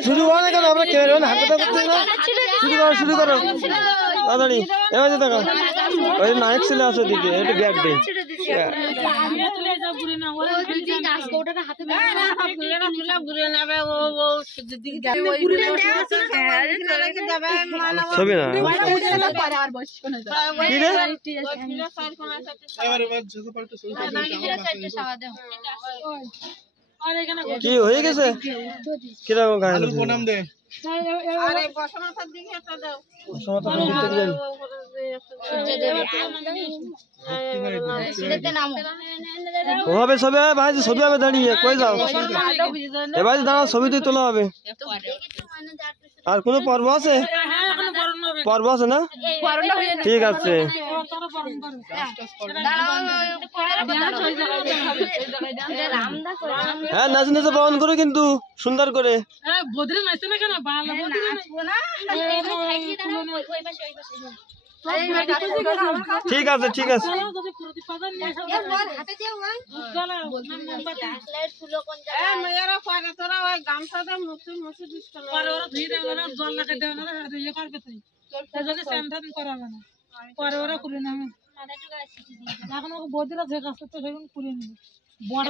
শুরু হয় না কেন আমরা কেন হাত শুরু করো তাড়াতাড়ি এবার দেখো ওই নায়ক ছিল আছে দিকে একটু ব্যাগ দে ছবি না কি হয়ে গেছে কিরকম প্রণাম দে হবে ছবি হবে ভাই ছবি হবে দাঁড়িয়ে কই যাও এবার দাঁড়াও ছবি দিয়ে তোলা হবে আর কোনো পর্ব আছে পর্ব আছে না ঠিক আছে হ্যাঁ নাচে নাচে পালন করে কিন্তু সুন্দর করে ঠিক আছে ঠিক আছে পরে ওরা খুলে নেবে এখন বৌদিরা যে কাজটা সেগুলো খুলে নেবে বড়